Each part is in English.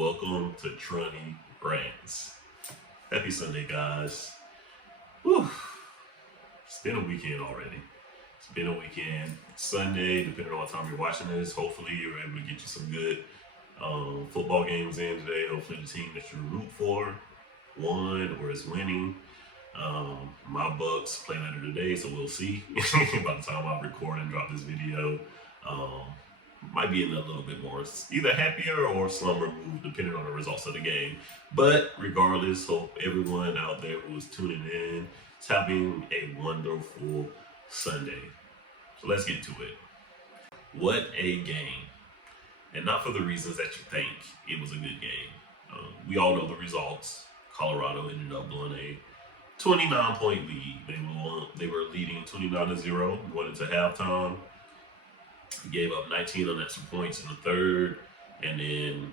welcome to Trunny Rants. Happy Sunday, guys. Whew. It's been a weekend already. It's been a weekend. Sunday, depending on what time you're watching this, hopefully you're able to get you some good football games in today. Hopefully the team that you root for won or is winning. My Bucks play later today, so we'll see. By the time I record and drop this video, might be in a little bit more either happier or slumber mood, depending on the results of the game. But regardless, hope everyone out there who is tuning in is having a wonderful Sunday. So let's get to it. What a game. And not for the reasons that you think it was a good game. We all know the results. Colorado ended up blowing a 29-point lead. They were leading 29-0 going into halftime. Gave up 19 unanswered points in the third, and then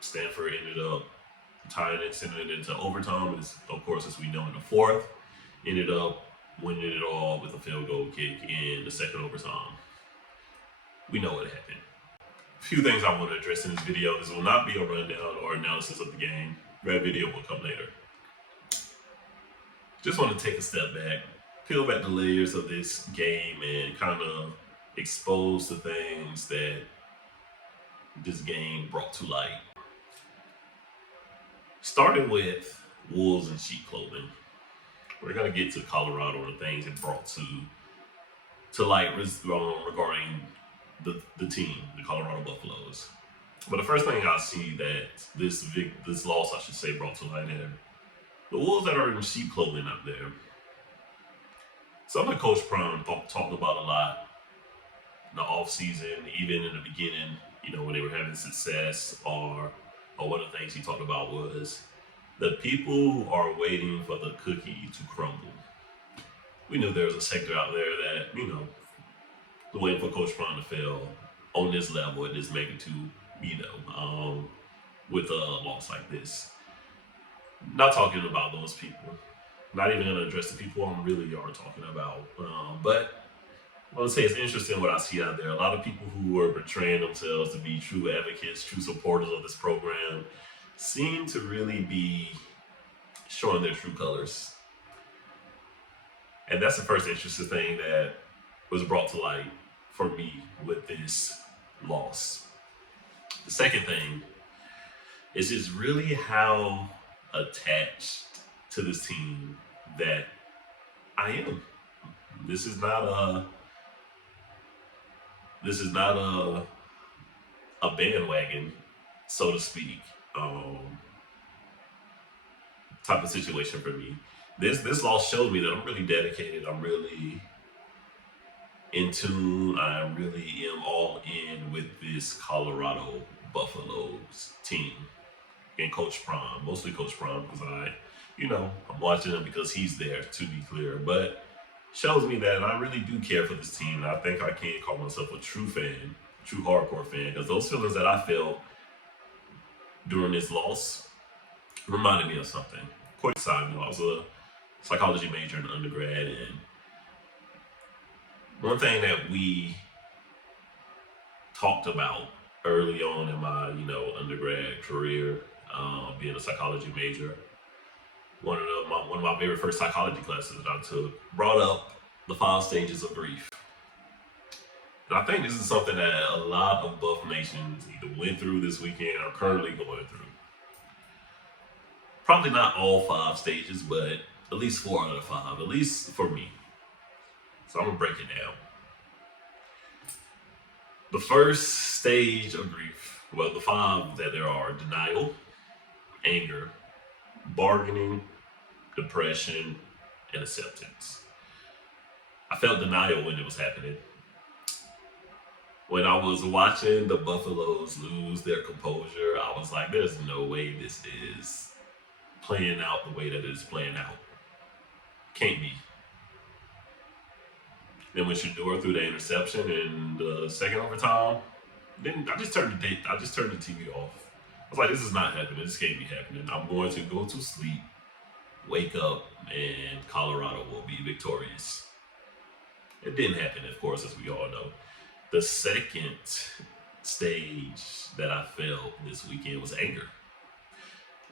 Stanford ended up tying it, sending it into overtime. Of course, as we know, in the fourth, ended up winning it all with a field goal kick in the second overtime. We know what happened. A few things I want to address in this video. This will not be a rundown or analysis of the game. That video will come later. Just want to take a step back, peel back the layers of this game, and kind of expose the things that this game brought to light. Starting with wolves in sheep clothing. We're going to get to Colorado and the things it brought to light regarding the team, the Colorado Buffaloes. But the first thing I see that this loss, I should say, brought to light is the wolves that are in sheep clothing out there. Something Coach Prime talked about a lot in the offseason, even in the beginning, when they were having success, or one of the things he talked about was the people who are waiting for the cookie to crumble. We knew there was a sector out there that, waiting for Coach Prime to fail on this level, at this magnitude, with a loss like this. Not talking about those people. Not even going to address the people I'm really are talking about. But I want to say it's interesting what I see out there. A lot of people who are portraying themselves to be true advocates, true supporters of this program, seem to really be showing their true colors. And that's the first interesting thing that was brought to light for me with this loss. The second thing is just really how attached to this team that I am. This is not a bandwagon, so to speak, type of situation for me. This loss showed me that I'm really dedicated. I'm really in tune. I really am all in with this Colorado Buffaloes team and Coach Prime, mostly Coach Prime, because I'm watching him because he's there, to be clear, but shows me that I really do care for this team. And I think I can call myself a true fan, true hardcore fan, because those feelings that I felt during this loss reminded me of something. Quick side note, I was a psychology major in undergrad, and one thing that we talked about early on in my, undergrad career, being a psychology major, one of my very first psychology classes that I took brought up the 5 stages of grief. And I think this is something that a lot of Buff Nations either went through this weekend or currently going through. Probably not all 5 stages, but at least 4 out of the 5, at least for me. So I'm gonna break it down. The first stage of grief, well, the 5 that there are: denial, anger, bargaining, depression, and acceptance. I felt denial when it was happening. When I was watching the Buffaloes lose their composure, I was like, there's no way this is playing out the way that it is playing out. Can't be. Then when Shador threw the interception in the second overtime, then I just turned the TV off. I was like, this is not happening. This can't be happening. I'm going to go to sleep, wake up, and Colorado will be victorious. It didn't happen, of course, as we all know. The second stage that I felt this weekend was anger.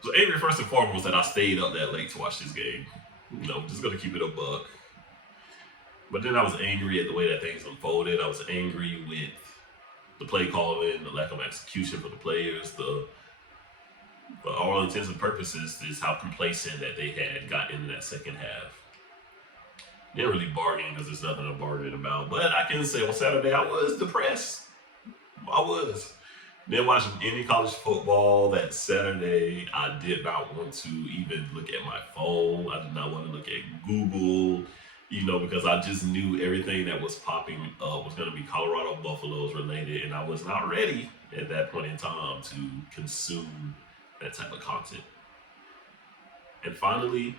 So angry first and foremost that I stayed up that late to watch this game. Just gonna keep it a buck. But then I was angry at the way that things unfolded. I was angry with the play calling, the lack of execution for the players, for all intents and purposes, is how complacent that they had gotten in that second half. Didn't really bargain because there's nothing to bargain about. But I can say on Saturday I was depressed. I was. Didn't watch any college football that Saturday. I did not want to even look at my phone. I did not want to look at Google, because I just knew everything that was popping up was going to be Colorado Buffaloes related, and I was not ready at that point in time to consume that type of content. And finally,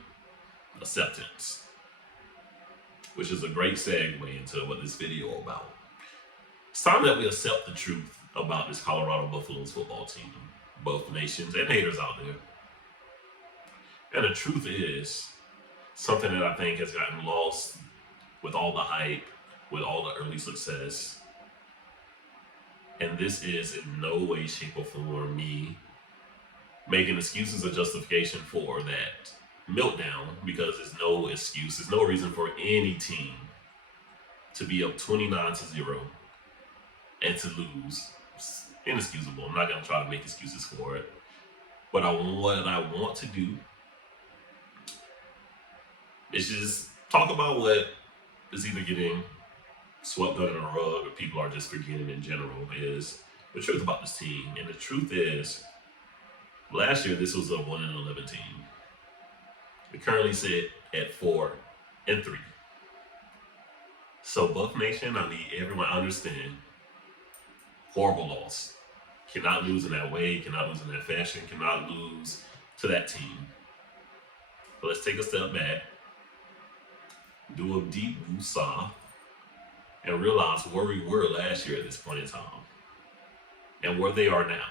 acceptance, which is a great segue into what this video is about. It's time that we accept the truth about this Colorado Buffaloes football team, both nations and haters out there. And the truth is something that I think has gotten lost with all the hype, with all the early success. And this is in no way, shape, or form me making excuses or justification for that meltdown, because there's no excuse. There's no reason for any team to be up 29-0 and to lose. It's inexcusable. I'm not going to try to make excuses for it. But what I want to do is just talk about what is either getting swept under the rug or people are just forgetting in general, is the truth about this team. And the truth is, last year this was a 1-11 team. We currently sit at 4-3. So Buff Nation, I need everyone to understand, horrible loss. Cannot lose in that way, cannot lose in that fashion, cannot lose to that team. But let's take a step back, do a deep woosah, and realize where we were last year at this point in time and where they are now.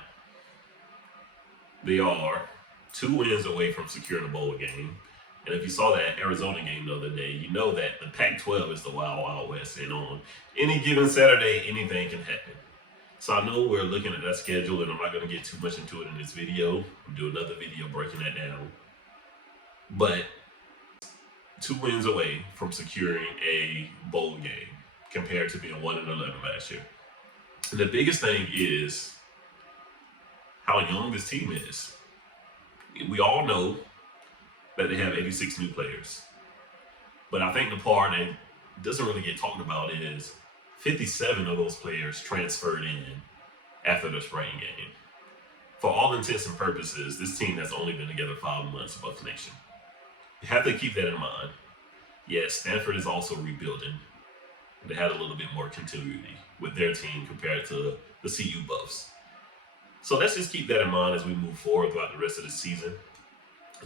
They are 2 wins away from securing a bowl game. And if you saw that Arizona game the other day, you know that the Pac-12 is the Wild Wild West, and on any given Saturday, anything can happen. So I know we're looking at that schedule, and I'm not going to get too much into it in this video. I'll do another video breaking that down. But 2 wins away from securing a bowl game compared to being 1-11 last year. And the biggest thing is how young this team is. We all know that they have 86 new players. But I think the part that doesn't really get talked about is 57 of those players transferred in after the spring game. For all intents and purposes, this team has only been together 5 months, Buff Nation. You have to keep that in mind. Yes, Stanford is also rebuilding. They had a little bit more continuity with their team compared to the CU Buffs. So let's just keep that in mind as we move forward throughout the rest of the season.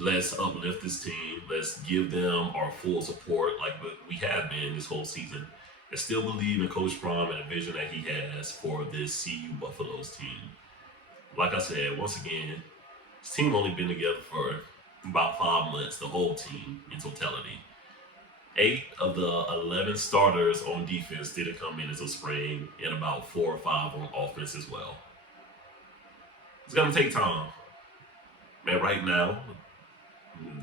Let's uplift this team. Let's give them our full support like we have been this whole season. And still believe in Coach Prime and the vision that he has for this CU Buffaloes team. Like I said, once again, this team only been together for about 5 months, the whole team in totality. 8 of the 11 starters on defense didn't come in until spring, and about 4 or 5 on offense as well. It's going to take time. Man, right now,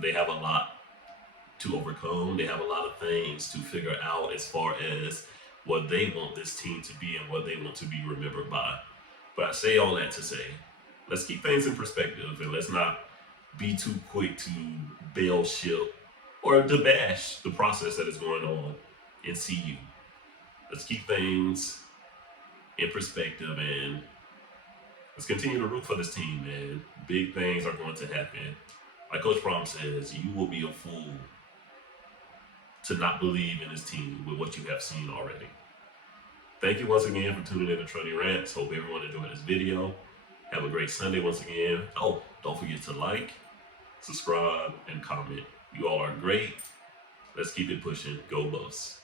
they have a lot to overcome. They have a lot of things to figure out as far as what they want this team to be and what they want to be remembered by. But I say all that to say, let's keep things in perspective, and let's not be too quick to bail ship or to bash the process that is going on in CU. Let's keep things in perspective, and let's continue to root for this team, man. Big things are going to happen. Like Coach Prom says, you will be a fool to not believe in this team with what you have seen already. Thank you once again for tuning in to Truddy Rants. Hope everyone enjoyed this video. Have a great Sunday once again. Oh, don't forget to like, subscribe, and comment. You all are great. Let's keep it pushing. Go Buffs.